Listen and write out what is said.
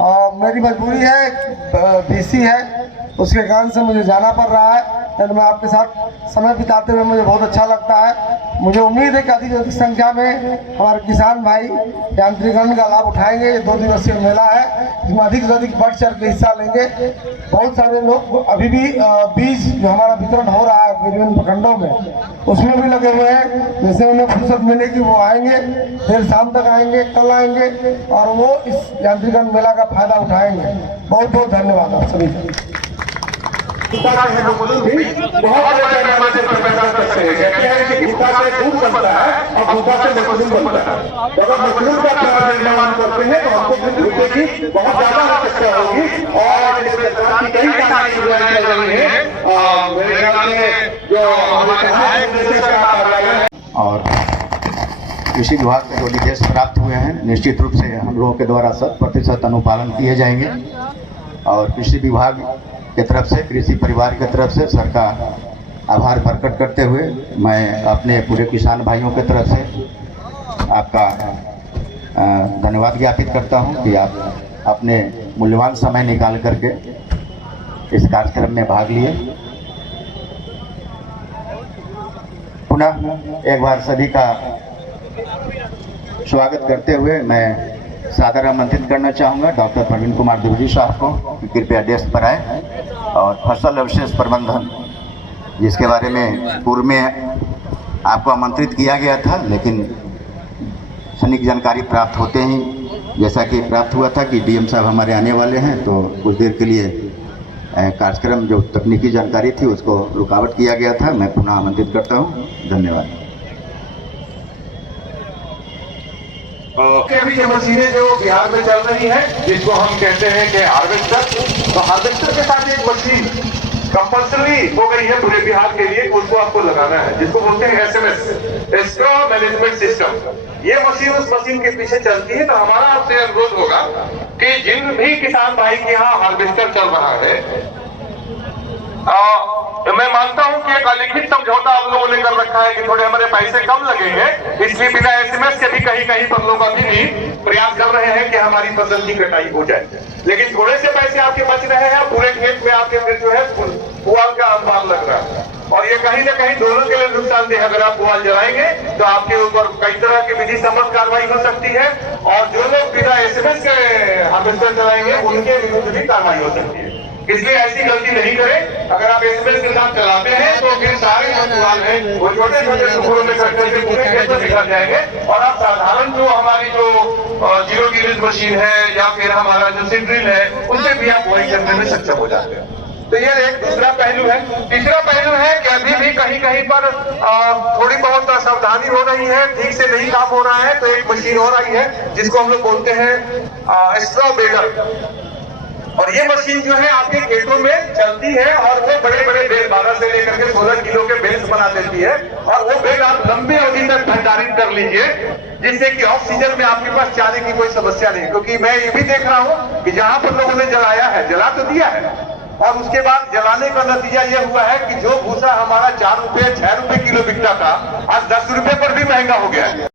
और मेरी मजबूरी है, बीसी है, उसके कारण से मुझे जाना पड़ रहा है। लेकिन मैं आपके साथ समय बिताते हुए मुझे बहुत अच्छा लगता है। मुझे उम्मीद है कि अधिक संख्या में हमारे किसान भाई यांत्रिकरण का लाभ उठाएंगे। ये 2 दिवसीय मेला है, इसमें अधिक से अधिक बढ़ चढ़ के हिस्सा लेंगे। बहुत सारे लोग अभी भी बीज जो हमारा वितरण हो रहा है विभिन्न प्रखंडों में, उसमें भी लगे हुए हैं। जैसे उन्हें फुर्सत मिलेगी वो आएंगे, देर शाम तक आएंगे, कल आएंगे और वो इस यांत्रिकरण मेला का फायदा उठाएंगे। बहुत बहुत धन्यवाद आप सभी का। बहुत बड़े पैमाने पर पैदा कर सकते हैं। कहते हैं कि भूखा से दूध बनता है और भूखा से मशरूम बनता है। जब हम मशरूम का निर्माण करते हैं तो हमको फिर भूखे की बहुत ज्यादा आवश्यकता होगी और इस प्रकार की कई सारी योजनाएं चल रही हैं। मेरे ख्याल में जो हमारे सहायक निदेशक का कार्यालय है और कृषि विभाग से जो निर्देश प्राप्त हुए हैं निश्चित रूप से हम लोगों के द्वारा 100% अनुपालन किए जाएंगे। और कृषि विभाग की तरफ से, कृषि परिवार की तरफ से सर का आभार प्रकट करते हुए मैं अपने पूरे किसान भाइयों की तरफ से आपका धन्यवाद ज्ञापित करता हूं कि आप अपने मूल्यवान समय निकाल करके इस कार्यक्रम में भाग लिए। पुनः एक बार सभी का स्वागत करते हुए मैं सादर आमंत्रित करना चाहूँगा डॉक्टर प्रवीण कुमार द्विवेदी साहब को कि कृपया डेस्क पर आए और फसल अवशेष प्रबंधन जिसके बारे में पूर्व में आपको आमंत्रित किया गया था, लेकिन सैनिक जानकारी प्राप्त होते ही जैसा कि प्राप्त हुआ था कि डीएम साहब हमारे आने वाले हैं, तो कुछ देर के लिए कार्यक्रम जो तकनीकी जानकारी थी उसको रुकावट किया गया था। मैं पुनः आमंत्रित करता हूँ। धन्यवाद। अभी ये मशीनें जो बिहार में चल रही हैं जिसको हम कहते हैं कि हार्वेस्टर, तो हार्वेस्टर के साथ एक मशीन कंपल्सरी हो गई है पूरे बिहार के लिए, उसको आपको लगाना है, जिसको बोलते हैं एसएमएस, स्ट्रॉ मैनेजमेंट सिस्टम। ये मशीन उस मशीन के पीछे चलती है। तो हमारा आपसे अनुरोध होगा कि जिन भी किसान भाई के यहाँ हार्वेस्टर चल रहा है, तो मैं मानता हूं कि एक अलिखित समझौता आप लोगों ने कर रखा है कि थोड़े हमारे पैसे कम लगेंगे, इसलिए बिना एसएमएस के भी कहीं कहीं पर लोग अभी भी प्रयास कर रहे हैं कि हमारी फसल की कटाई हो जाए। लेकिन थोड़े से पैसे आपके बच रहे हैं, पूरे खेत में आपके फिर जो है पुआल का अनुमान लग रहा है और ये कहीं ना कहीं दोनों के लिए नुकसानदेह। अगर आप पुआल जलाएंगे तो आपके ऊपर कई तरह की विधि सम्मत कार्रवाई हो सकती है और जो लोग बिना एसएमएस के हार्वेस्टर चलाएंगे उनके विरुद्ध भी कार्रवाई हो सकती है। इसलिए ऐसी गलती नहीं करें। अगर आप एसएमएस के साथ चलाते हैं तो फिर सारे जो पुआल है वो छोटे छोटे टुकड़ों में कट करके पूरे खेत में बिखर जाएंगे और आप साधारण जो हमारी जो जीरो गिरेज मशीन है या फिर हमारा जो सीड्रिल है उनसे भी आप बुआई करने में सक्षम हो जाते हैं। तो ये एक दूसरा पहलू है। तीसरा पहलू है कि अभी भी कहीं कहीं पर थोड़ी बहुत असावधानी हो रही है, ठीक से नहीं काम हो रहा है। तो एक मशीन और आई है जिसको हम लोग बोलते हैं स्ट्रॉ बेलर, और ये मशीन जो है आपके खेतों में चलती है और वो बड़े बड़े बेल 12 से लेकर के 16 किलो के बेल्स बना देती है और वो बेल आप लंबी अवधि तक भंडारित कर लीजिए, जिससे कि ऑफ सीजन में आपके पास चारे की कोई समस्या नहीं। क्योंकि मैं ये भी देख रहा हूँ कि जहां पर लोगों ने जलाया है, जला तो दिया है और उसके बाद जलाने का नतीजा ये हुआ है कि जो भूसा हमारा 4 रुपए 6 रुपए किलो बिकता था आज 10 रुपए पर भी महंगा हो गया है।